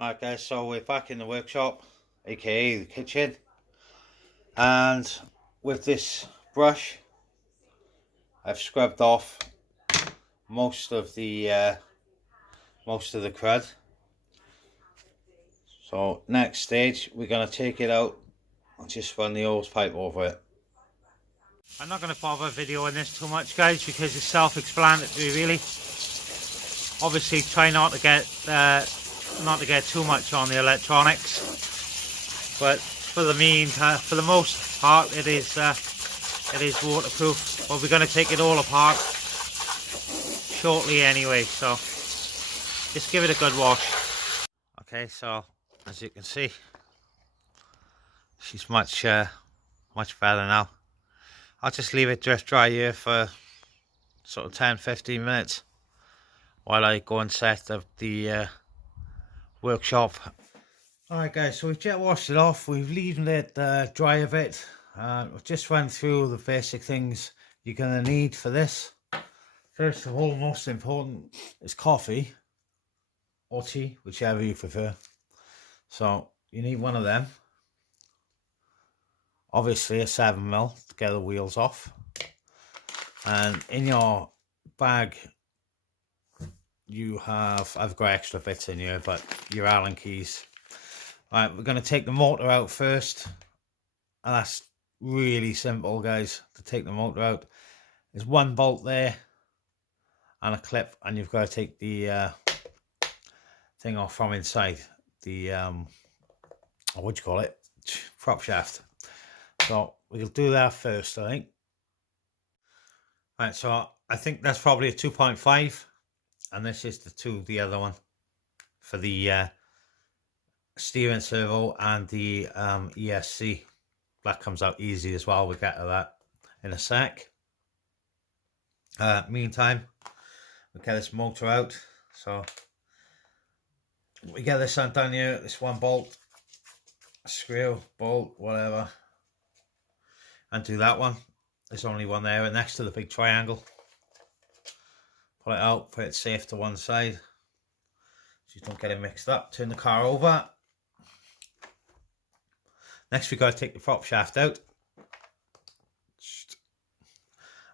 Alright guys, so we're back in the workshop, aka the kitchen, and with this brush I've scrubbed off most of the crud. So next stage we're going to take it out and just run the hose pipe over it. I'm not going to bother videoing this too much guys because it's self-explanatory really. Obviously try not to get too much on the electronics, but for the most part it is waterproof. But we're going to take it all apart shortly anyway, so just give it a good wash. Okay, so as you can see, she's much better now. I'll just leave it drift dry here for sort of 10-15 minutes while I go and set up the workshop. Alright guys, so we've jet washed it off, we've leaved it dry a bit. We've just went through the basic things you're going to need for this. First of all, most important is coffee or tea, whichever you prefer. So you need one of them. Obviously a 7mm to get the wheels off. And in your bag you have, I've got extra bits in here, but your Allen keys. Alright, we're going to take the motor out first. And that's really simple guys, to take the motor out. There's one bolt there and a clip, and you've got to take the thing off from inside. The, what do you call it? Prop shaft. So we'll do that first, I think. Right, so I think that's probably a 2.5. And this is the other one for the steering servo and the ESC. That comes out easy as well. We'll get to that in a sec. Meantime, we'll get this motor out. So we get this undone here. This one bolt, screw, bolt, whatever, and do that one. There's only one there next to the big triangle. Pull it out, put it safe to one side so you don't get it mixed up. Turn the car over. Next we've got to take the prop shaft out,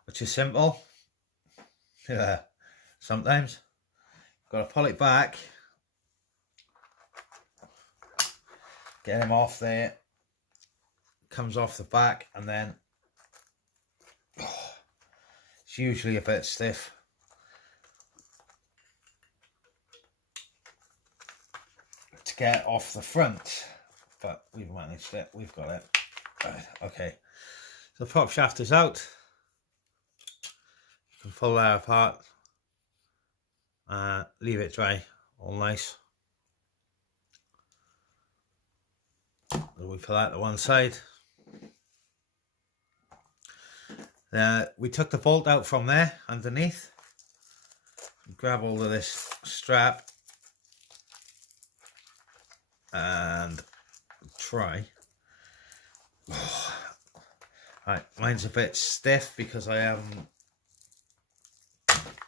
which is simple. Yeah, sometimes got to pull it back, get him off there, comes off the back, and then it's usually a bit stiff. To get off the front, but we've managed it, we've got it. Right, okay, so the prop shaft is out. You can pull that apart, leave it dry, all nice. We put that to one side. We took the bolt out from there underneath. Grab hold of this strap and try. Right, mine's a bit stiff because I haven't.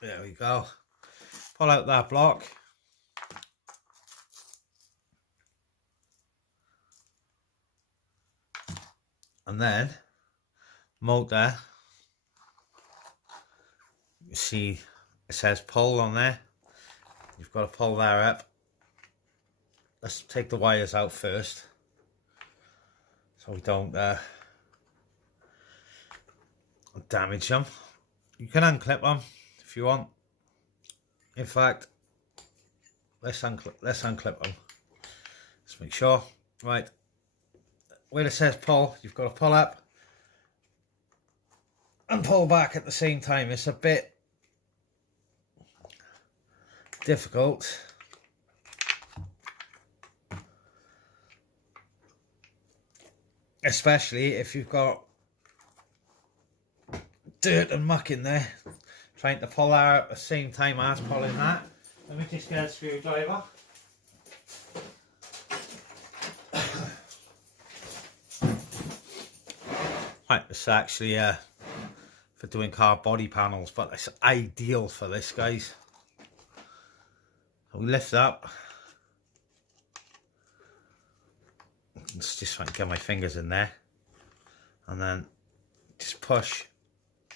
There we go. Pull out that block. And then motor. You see it says pull on there. You've got to pull that up. Let's take the wires out first so we don't damage them. You can unclip them if you want. In fact, let's unclip them. Let's make sure. Right, where it says pull, you've got to pull up and pull back at the same time. It's a bit difficult. Especially if you've got dirt and muck in there. Trying to pull that out at the same time as pulling that. Let me just get a screwdriver. Right, it's actually for doing car body panels, but it's ideal for this, guys. So we lift up. just trying to get my fingers in there, and then just push.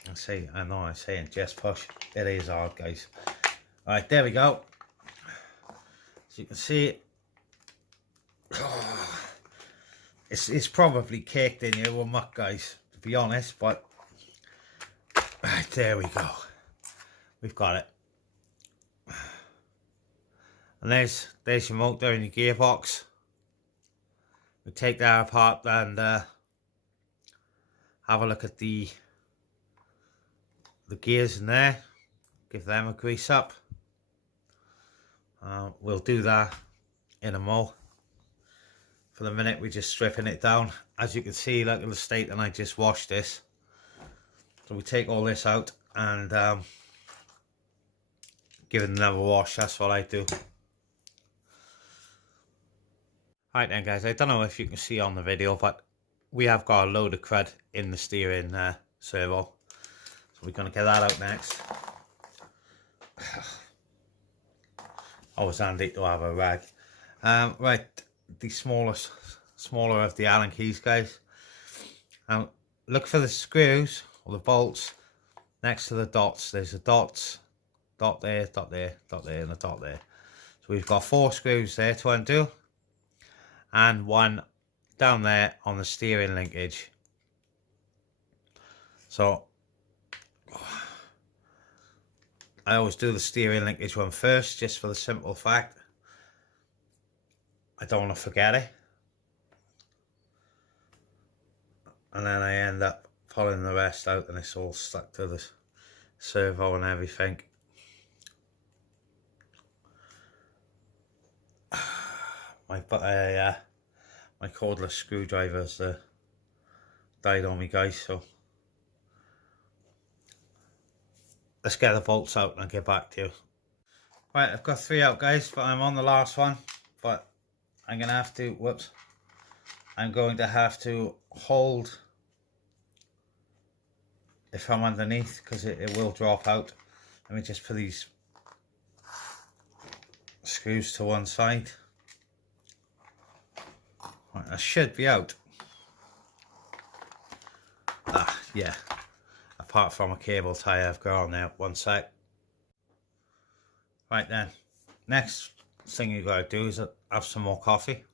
I know I'm saying just push. It is hard, guys. Alright, there we go. As you can see, it's probably caked in here with muck, guys, to be honest, but right, there we go. We've got it. And there's your motor and your gearbox. We take that apart and have a look at the gears in there. Give them a grease up. We'll do that in a mo. For the minute, we're just stripping it down. As you can see, look at the state, and I just washed this. So we take all this out and give it another wash. That's what I do. Right then, guys, I don't know if you can see on the video, but we have got a load of crud in the steering servo. So we're going to get that out next. Always handy to have a rag. Right, the smaller of the Allen keys, guys. Look for the screws or the bolts next to the dots. There's a dot there, dot there, dot there, and a dot there. So we've got 4 screws there to undo, and 1 down there on the steering linkage. So I always do the steering linkage one first, just for the simple fact I don't want to forget it, and then I end up pulling the rest out and it's all stuck to the servo and everything. My cordless screwdrivers died on me, guys, so let's get the bolts out and I'll get back to you. Right, I've got 3 out, guys, but I'm on the last one. But I'm going to have to, I'm going to have to hold if I'm underneath, because it will drop out. Let me just put these screws to one side. Right, I should be out. Yeah. Apart from a cable tie I've got on there. One sec. Right then. Next thing you gotta do is have some more coffee.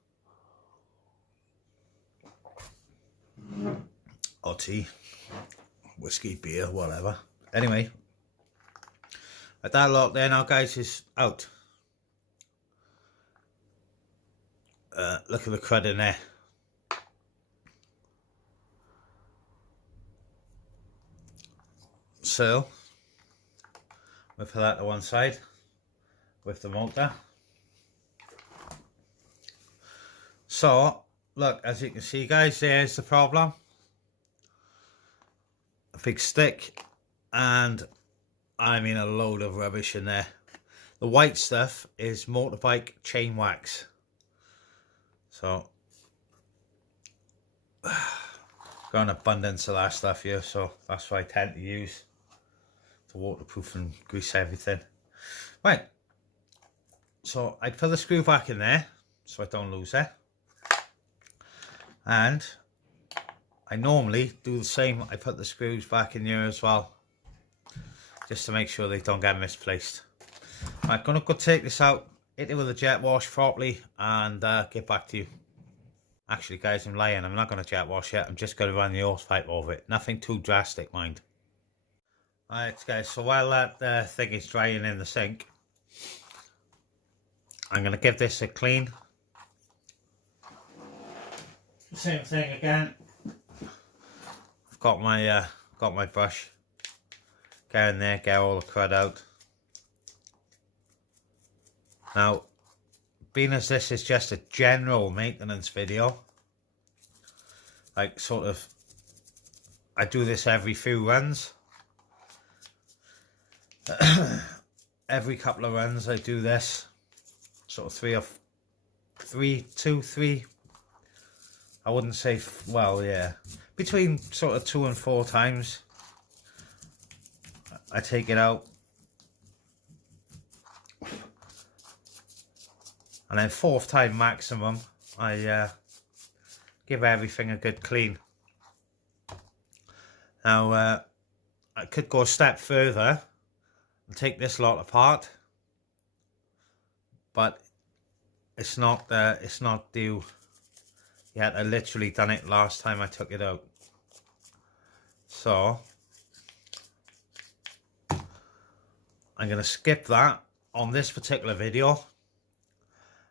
Or tea. Whiskey, beer, whatever. Anyway. That lot there now, guys, is out. Look at the crud in there. So we'll put that to one side with the motor. So look, as you can see, guys, there's the problem. A big stick and I mean a load of rubbish in there. The white stuff is motorbike chain wax. So got an abundance of that stuff here, so that's what I tend to use to waterproof and grease everything. Right, so I put the screw back in there so I don't lose it, and I normally do the same. I put the screws back in here as well, just to make sure they don't get misplaced. I'm gonna go take this out, hit it with a jet wash properly, and get back to you. Actually, guys, I'm lying. I'm not going to jet wash it. I'm just going to run the hose pipe over it. Nothing too drastic, mind. Alright, guys, so while that thing is drying in the sink, I'm going to give this a clean. Same thing again. I've got my brush. Get in there, get all the crud out. Now, being as this is just a general maintenance video, like sort of, I do this every few runs. Every couple of runs I do this, sort of two, three. I wouldn't say, well, yeah, between sort of 2 and 4 times. I take it out. And then 4th time maximum, I give everything a good clean. Now I could go a step further and take this lot apart, but it's not due yet. I literally done it last time I took it out, so I'm going to skip that on this particular video.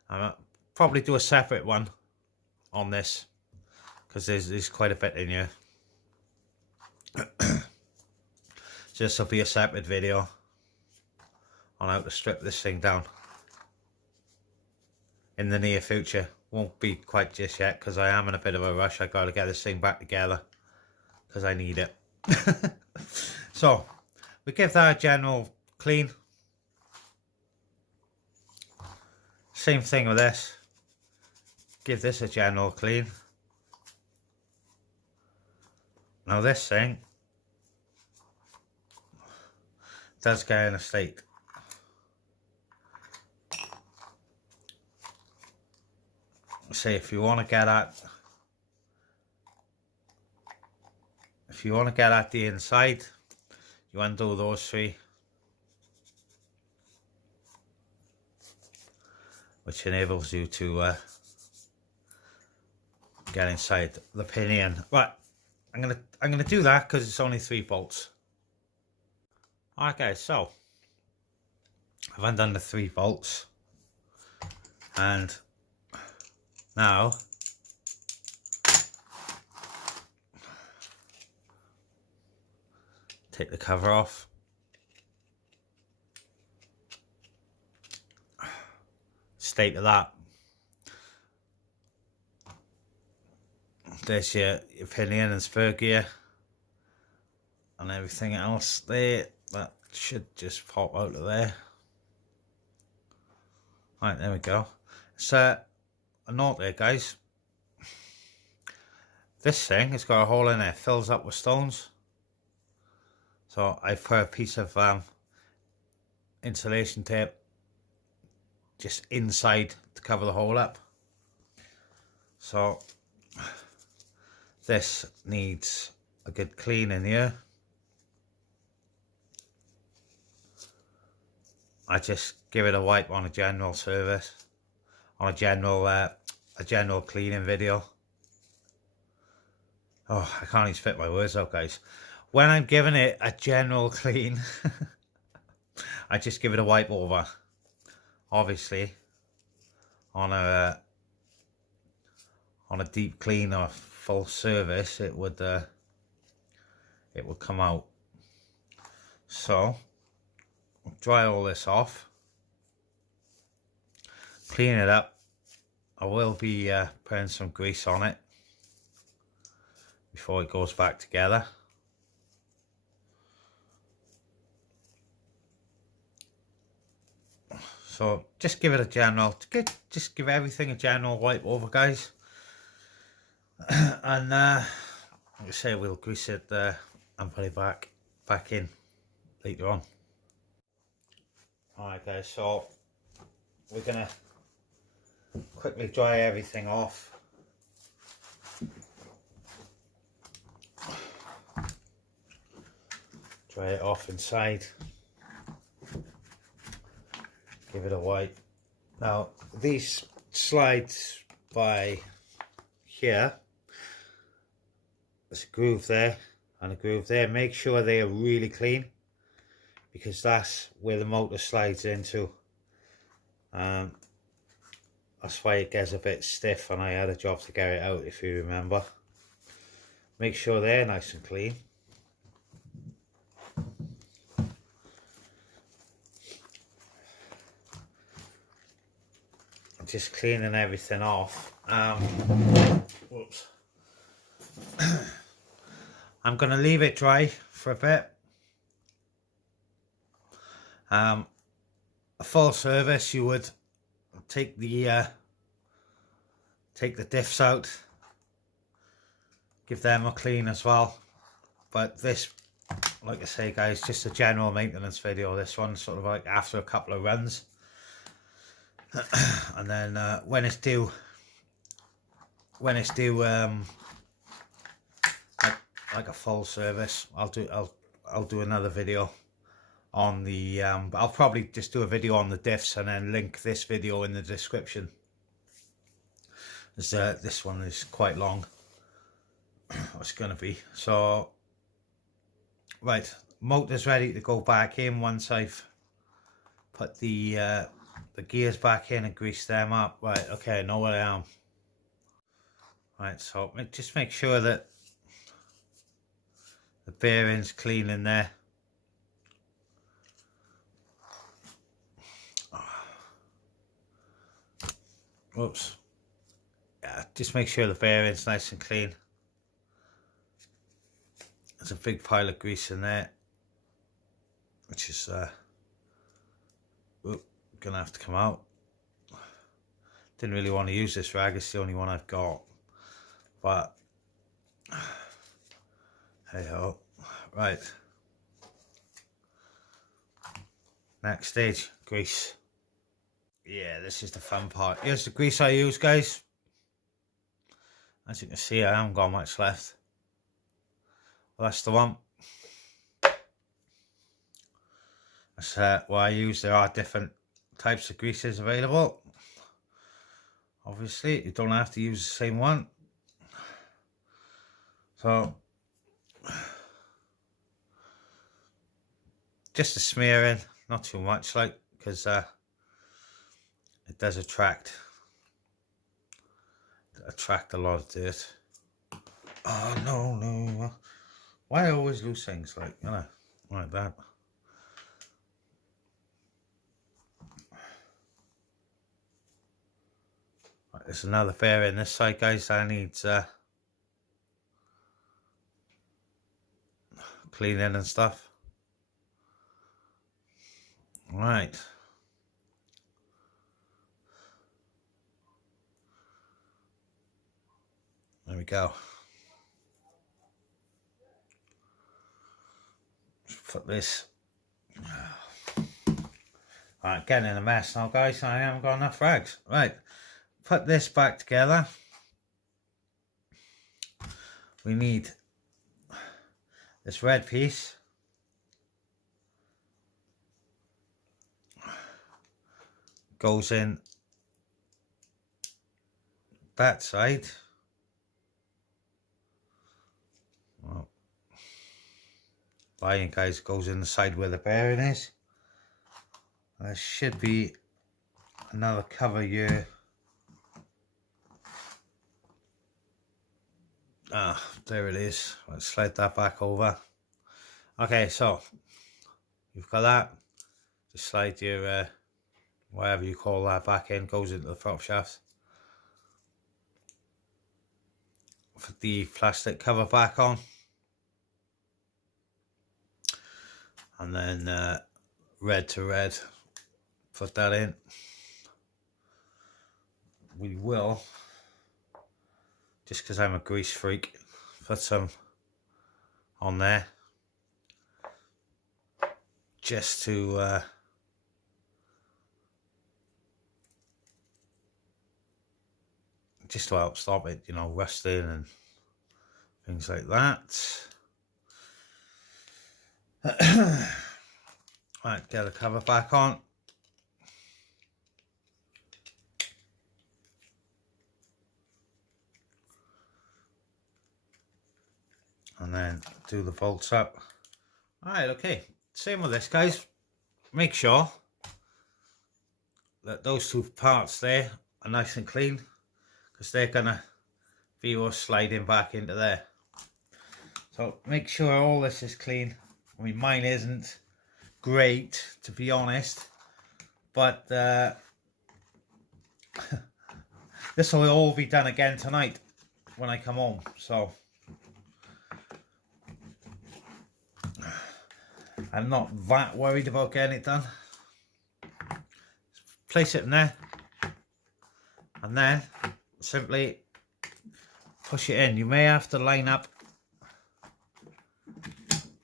I'll probably do a separate one on this because there's quite a bit in here. So this will be a separate video on how to strip this thing down in the near future. Won't be quite just yet because I am in a bit of a rush. I got to get this thing back together because I need it. So we give that a general clean. Same thing with this. Give this a general clean. Now this thing does get in a state. Say if you want to get at the inside, you undo those three, which enables you to get inside the pinion. But I'm gonna do that because it's only 3 bolts. Okay, so I've undone the 3 bolts, and now take the cover off. State of that. There's your pinion and spur gear and everything else there. That should just pop out of there. Right, there we go. So a note there, guys. This thing has got a hole in there, fills up with stones. So I've put a piece of insulation tape just inside to cover the hole up. So this needs a good clean in here. I just give it a wipe on a general service, on a general cleaning video. Oh, I can't even spit my words out, guys. When I'm giving it a general clean, I just give it a wipe over. Obviously, on a deep clean or full service, it would come out. So dry all this off, clean it up. I will be putting some grease on it before it goes back together. So just give it a general, just give everything a general wipe over, guys. And like I say, we'll grease it and put it back in later on. Alright guys, so we're gonna quickly dry everything off. Dry it off inside. Give it a wipe. Now these slides by here, there's a groove there and a groove there. Make sure they are really clean, because that's where the motor slides into. That's why it gets a bit stiff, and I had a job to get it out, if you remember. Make sure they're nice and clean. Just cleaning everything off. Whoops. I'm going to leave it dry for a bit. A full service, you would take the diffs out, give them a clean as well. But this, like I say, guys, just a general maintenance video. This one sort of like after a couple of runs. And then when it's due, when it's due like a full service, I'll do another video on the I'll probably just do a video on the diffs and then link this video in the description. This one is quite long. It's gonna be. So right, motor's ready to go back in once I've put the gears back in and greased them up. Right, okay, I know where I am. Right, so just make sure that the bearing's clean in there. Whoops. Yeah, just make sure the bearing's nice and clean. There's a big pile of grease in there, which is gonna have to come out. Didn't really want to use this rag, it's the only one I've got, but hey ho. Right, next stage, grease. Yeah, this is the fun part. Here's the grease I use, guys. As you can see, I haven't got much left. Well, that's the one. That's what I use. There are different types of greases available. Obviously, you don't have to use the same one. So, just a smearing, not too much, like, because it does attract a lot of dirt. Oh no. Why I always lose things like that? Right, there's another bearing this side, guys, that needs cleaning and stuff. Right. There we go. Put this. Alright, getting in a mess now, guys. I haven't got enough rags. Right, put this back together. We need this red piece. Goes in that side. Well, buying, guys, goes in the side where the bearing is. There should be another cover here. Ah, there it is. Let's slide that back over. Okay, so you've got that. Just slide your whatever you call that back in, goes into the prop shaft. Put the plastic cover back on, and then red to red, put that in. We will, just because I'm a grease freak, put some on there just to help stop it, you know, rusting and things like that. Right, get the cover back on. And then do the bolts up. Alright, okay. Same with this, guys. Make sure that those two parts there are nice and clean, because they're gonna be all sliding back into there. So make sure all this is clean. I mean, mine isn't great, to be honest, but this will all be done again tonight when I come home. So I'm not that worried about getting it done. Place it in there, and then simply push it in. You may have to line up.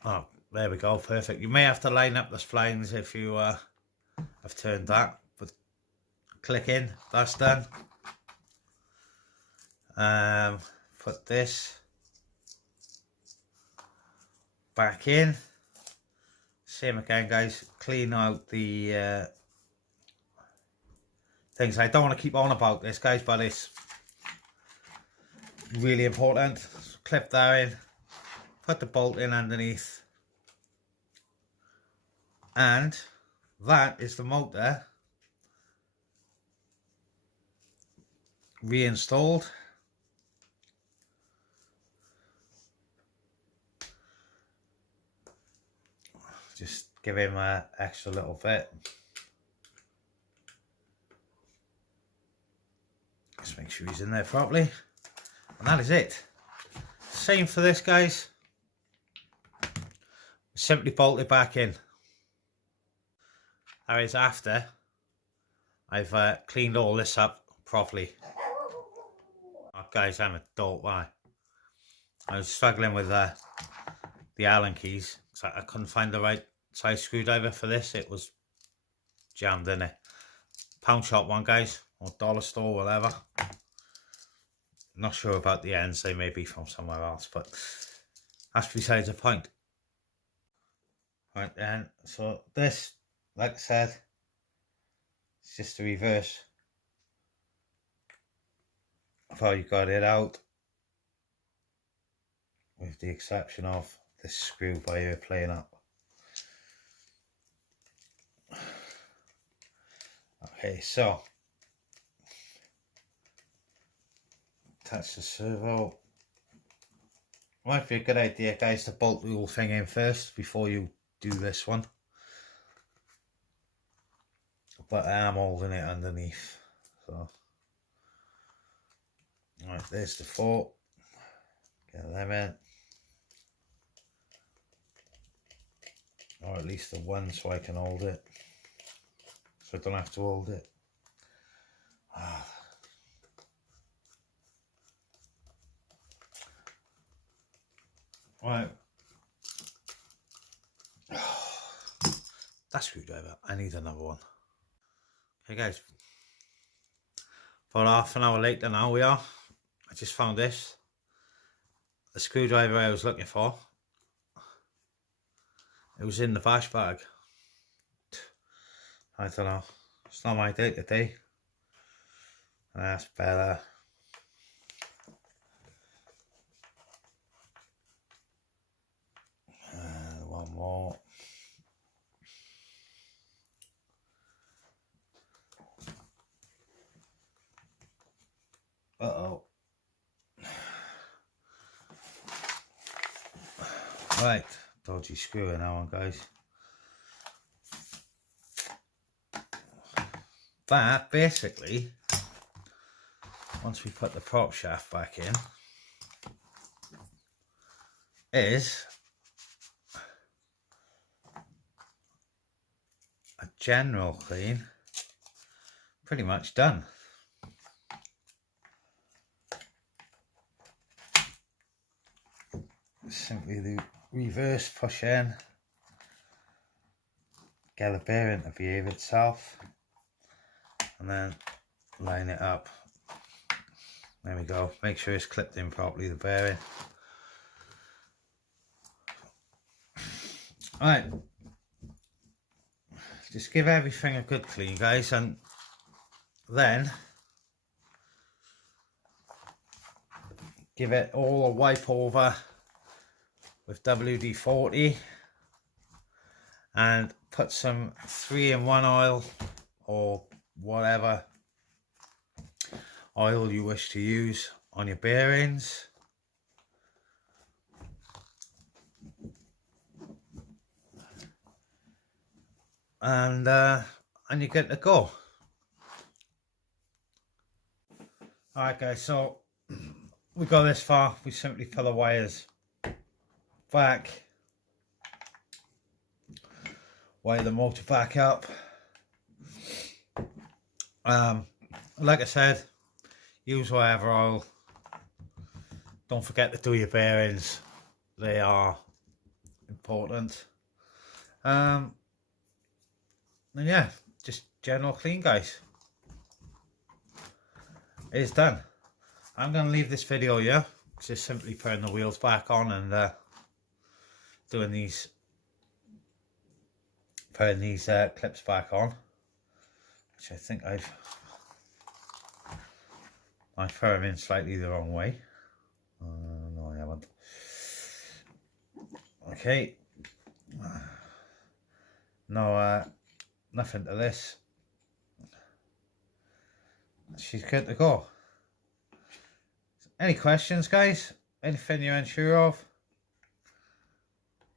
Oh, there we go, perfect. You may have to line up the splines if you have turned that, but click in, that's done. Put this back in. Same again, guys. Clean out the things. I don't want to keep on about this, guys, but it's really important. So clip that in, put the bolt in underneath, and that is the motor reinstalled. Just give him an extra little bit. Just make sure he's in there properly. And that is it. Same for this, guys. Simply bolt it back in. That is after I've cleaned all this up properly. Oh, guys, I'm a dolt, aren't I was struggling with the Allen keys. So I couldn't find the right size screwdriver for this. It was jammed in it. Pound shop one, guys, or dollar store, whatever. Not sure about the ends. They may be from somewhere else, but that's besides the point. Right then, so this, like I said, it's just the reverse of how you got it out, with the exception of this screw by here playing up. Okay, so attach the servo. Might be a good idea, guys, to bolt the whole thing in first before you do this one. But I am holding it underneath. So, right, there's the four. Get them in. Or at least the one, so I can hold it. So I don't have to hold it. Right. That screwdriver, I need another one. Okay, guys. About half an hour later now we are. I just found this. The screwdriver I was looking for. It was in the bash bag. I don't know. It's not my day today. That's better. One more. Uh-oh. Right. Dodgy screw in that one, guys. That basically, once we put the prop shaft back in, is a general clean, pretty much done. Simply the reverse push in, get the bearing to behave itself, and then line it up. There we go. Make sure it's clipped in properly, the bearing. Right, just give everything a good clean, guys, and then give it all a wipe over with WD-40 and put some 3-in-1 oil or whatever oil you wish to use on your bearings. And you're good to go. Alright, guys, so we got this far. We simply pull the wires back, wire the motor back up. Like I said, use whatever oil. Don't forget to do your bearings, they are important. And yeah, just general clean, guys. It's done. I'm going to leave this video here, just simply putting the wheels back on and doing these, putting these clips back on, which I think I've put them in slightly the wrong way. No, I haven't. Okay. No, nothing to this. She's good to go. Any questions, guys? Anything you're unsure of?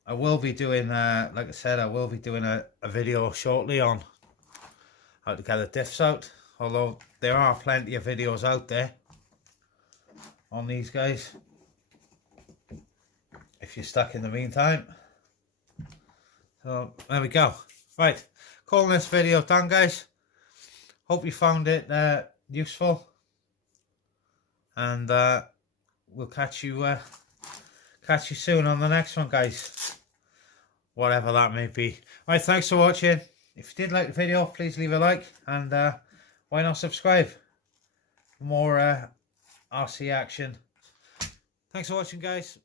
I will be doing, like I said, I will be doing a video shortly on how to get the diffs out. Although there are plenty of videos out there on these guys, if you're stuck in the meantime. So there we go. Right, calling this video done, guys. Hope you found it useful, and we'll catch you soon on the next one, guys, whatever that may be. Right, thanks for watching. If you did like the video, please leave a like, and why not subscribe for more RC action. Thanks for watching, guys.